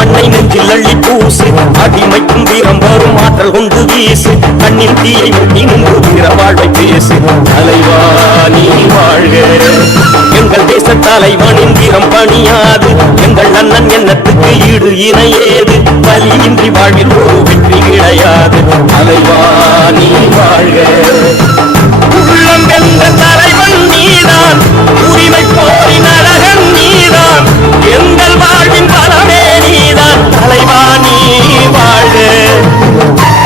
மண்ணை நெஞ்சில் அள்ளி பூசு அடிமைக்கும் வீரம் வரும் ஆற்றல் கொண்டு வீசு கண்ணின் தீயை முட்டி நின்று வீர வாழ்வை பேசு தலைவா நீ வாழ்க எங்கள் தேச தலைவனின் வீரம் பணியாது எங்கள் அண்ணன் எண்ணத்துக்கு ஈடு இணையேது வலியின்றி வாழ்வில் ஒரு வெற்றி கிடையாது தலைவா நீ வாழ்க உள்ளம் வென்ற தலைவன் நீதான் உரிமை போரின் அழகன் நீதான் எங்கள் வாழ்வின் பலமே நீதான் தலைவா நீ வாழ்க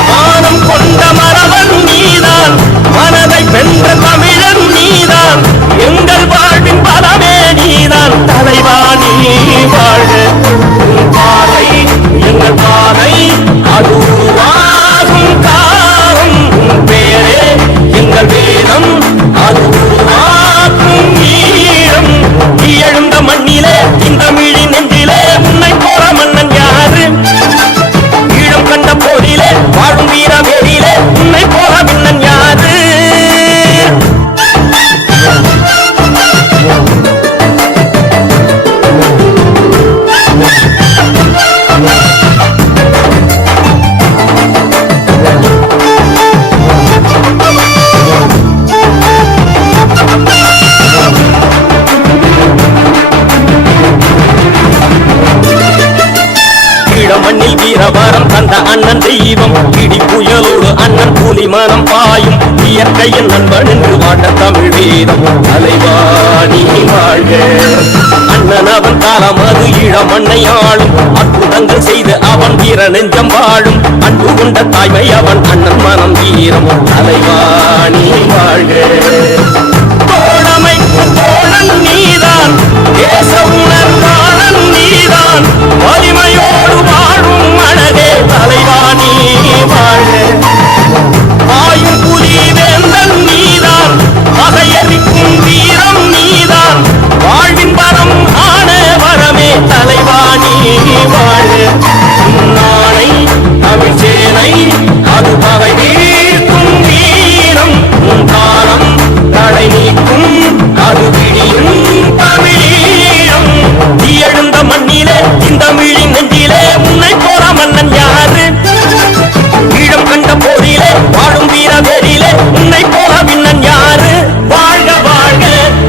மானம் கொண்ட மரவன் நீதான் மனதை வென்ற தமிழன் நீதான் எங்கள் வாழ்வின் பலமே நீதான் தலைவா நீ வாழ்க பாதை எங்கள் பாதை அது உருவாகும் காலம் பேரே எங்கள் வேதம் அது உருவாக்கும் வீரம் எழுந்த மண்ணிலே இந்த மிழி நெஞ்சிலே உன்னை போல மன்னன் யாரு ஈழம் கண்ட போரிலே வாழும் வீர வேரிலே உன்னை போல மன்னன் யாரு மண்ணில் வீரவரம் தந்த அண்ணன் தெய்வம் இடி புயலோடு அண்ணன் கூலி மனம் பாயும் இயற்கையின் நண்பன் என்று வாட்ட தமிழ் வீரம் தலைவா நீ வாழ்க அண்ணன் அவன் காலம் அது ஈழ மண்ணை ஆளும் அற்புதங்கள் செய்து அவன் வீர நெஞ்சம் வாழும் அன்பு கொண்ட தாய்மை அவன் அண்ணன் மனம் வீரம் தலைவா நீ வாழ்க தோழமைக்கு தோழன் நீதான் தேச உணர்வாளன் நீதான் வலிமையோடு வாழும் அழகே தலைவா நீ வாழ்க வாயும் புலி வேந்தன் நீதான் பகையரிக்கும் வீரம் நீதான் வாழ்வின் வரம் ஆன வரமே தலைவா நீ வாழ்க நாளை தமிழ் சேனை அது பகை வீழ்த்தும் வீரம் உன் காலம் தடை நீக்கும் அது விடியும் தமிழீழம் நீ எழுந்த மண்ணிலே இந்த மிழி நெஞ்சிலே உன்னை போல மன்னன் யாரு ஈழம் கண்ட போரிலே வாழும் வீர வேரிலே உன்னை போல விண்ணன் யாரு வாழ்க வாழ்க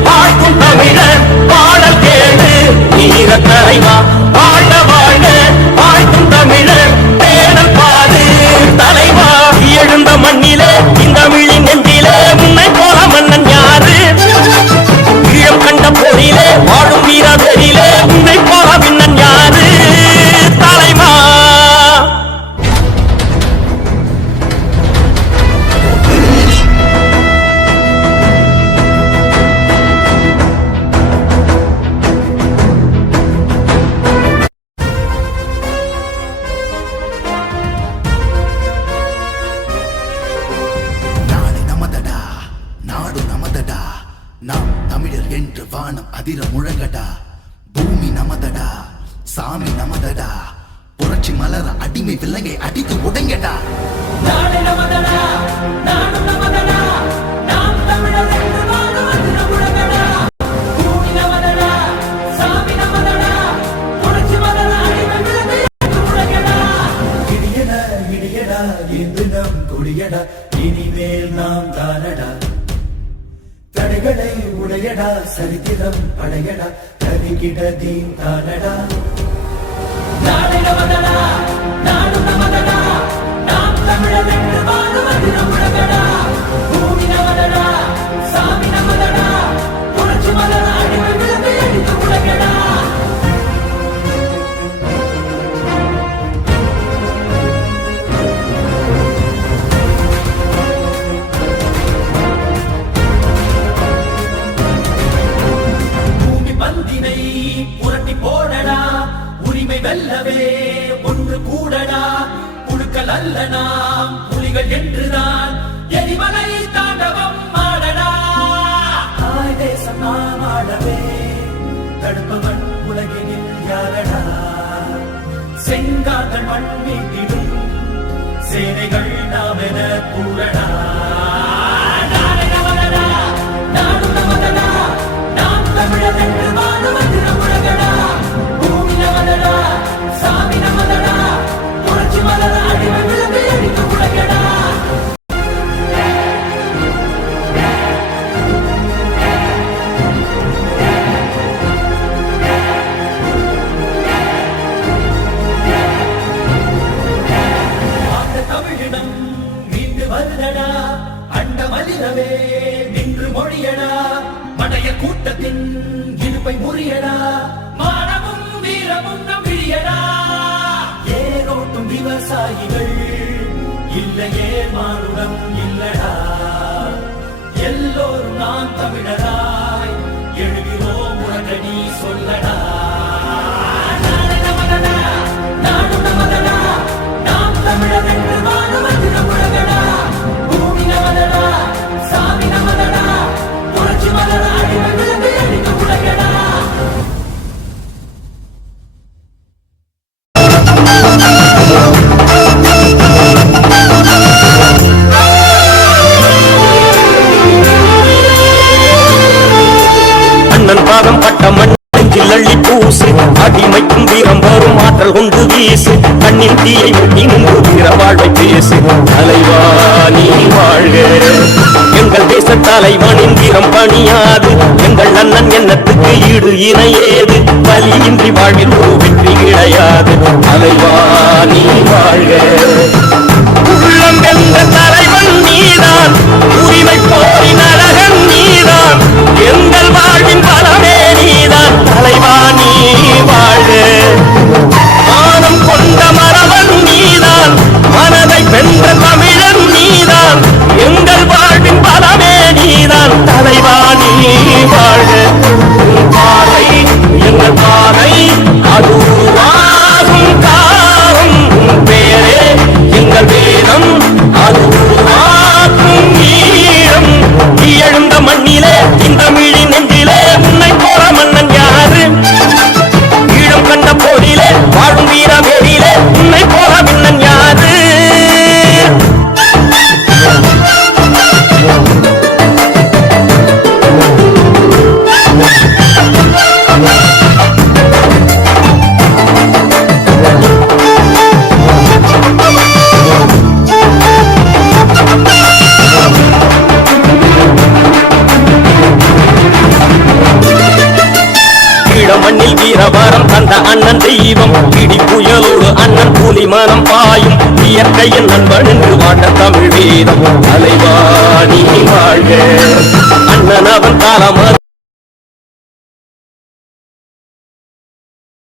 வாழ்க்கும் தமிழர் பாடல் கேடு நீர தலைவா வாழ்க வாழ்க வாழ்க்கும் தமிழர் தேடல் பாடு தலைவா எழுந்த மண்ணிலே இந்த மிழி நெஞ்சிலே உன்னை போல மன்னன் யாரு ஈழம் கண்ட போரிலே வாழும் வீர வேரிலே உன்னை போல விண்ணன் யாரு தலைவா நாடு நமதடா நாடு நமதடா நாம் தமிழர் என்று வானம் அதிர முழங்கடா பூமி நமதடா சாமி நமதடா புரட்சி மலர அடிமை விலங்கை அடித்து உடைங்கடா நாடு நமதடா நாடு நமதடா நாம் தமிழர் என்று வானம் அதிர முழங்கடா பூமி நமதடா சாமி நமதடா புரட்சி மலர அடிமை விலங்கை அடித்து உடைங்கடா இடியடா இடியடா என்று நம் கொடியடா இனிமேல் நாம் தானடா தடைகளை உடையடா சரித்திரம் படையடா கதிகிட தீன் தானடா நாடு நமதடா நாடு நமதடா நாம் தமிழர் என்று வானம் அதிர முழங்கடா பூமி நமதடா சாமி நமதடா புரட்சி மலர அடிமை விலங்கை அடித்து உடைங்கடா பூமி பந்தினை புரட்டி போடடா உரிமை வெல்லவே ஒன்று கூடடா புழுக்கள் அல்ல நாம் புலிகள் என்றுதான் எரிமலை தாண்டவம் ஆடடா தாய் தேசம் நாம் ஆடவே தடுப்பவன் உலகினில் யாரடா செங்காதன் மண் மீட்டிடும் சேனைகள் நாம் என கூறடா நாடு நமதடா நாடு நமதடா நாம் தமிழர் என்று வானம் அதிர முழங்கடா பூமி நமதடா சாமி இல்லையே மானுடம் இல்லடா எல்லோரும் நாம் தமிழராய் எழுகிறோம் உனக்கு நீ சொல்லடா நாடு நமதடா நாடு நமதடா நாம் தமிழர் என்று வாழும் அதிரம் உலகடா பூமி நமதடா சாமி நமதடா புரட்சி மலர அடிமை விழுந்து எரிக்க உலகடா அண்ணன் பாதம் பட்ட மண் நெஞ்சில் அள்ளி பூசு அடிமைக்கும் வீரம் வரும் ஆற்றல் கொண்டு வீசு கண்ணின் தீயை முட்டி நின்று வீர வாழ்வை பேசு தலைவா நீ வாழ்க எங்கள் தேச தலைவனின் வீரம் பணியாது எங்கள் அண்ணன் எண்ணத்துக்கு ஈடு இணையேது பலியின்றி வாழ்வில் ஒரு வெற்றி கிடையாது தலைவா நீ வாழ்க உள்ளம் வென்ற தலைவன் நீதான் உரிமை போரின் அழகன் நீதான் எங்கள் வாழ்வின் பலமே நீதான் தலைவா நீ வாழ மானம் கொண்ட மரவன் நீதான் மனதை வென்ற தமிழன் நீதான் எங்கள் வாழ்வின் பலமே நீதான் தலைவா நீ வாழ உன் பாதை எங்கள் பாதை அது உருவாகும் காலம் உன் பேரே எங்கள் வேதம் அது உருவாக்கும் வீரம் நீ எழுந்த மண்ணிலே இந்த மிழி நெஞ்சிலே உன்னை போற மன்னன் யாரு ஈழம் கண்ட போரிலே வாழும் வீரவேரியிலே உன்னை போற மன்னன் யாரு மண்ணில் வீரவரம் தந்த அண்ணன் தெய்வம் இடி புயலோடு அண்ணன் புலிமனம் பாயும் இயற்கையின் நண்பன் என்று வாட்ட தமிழ் வீரம் தலைவா நீ வாழ்க அண்ணன் அவன் காலம்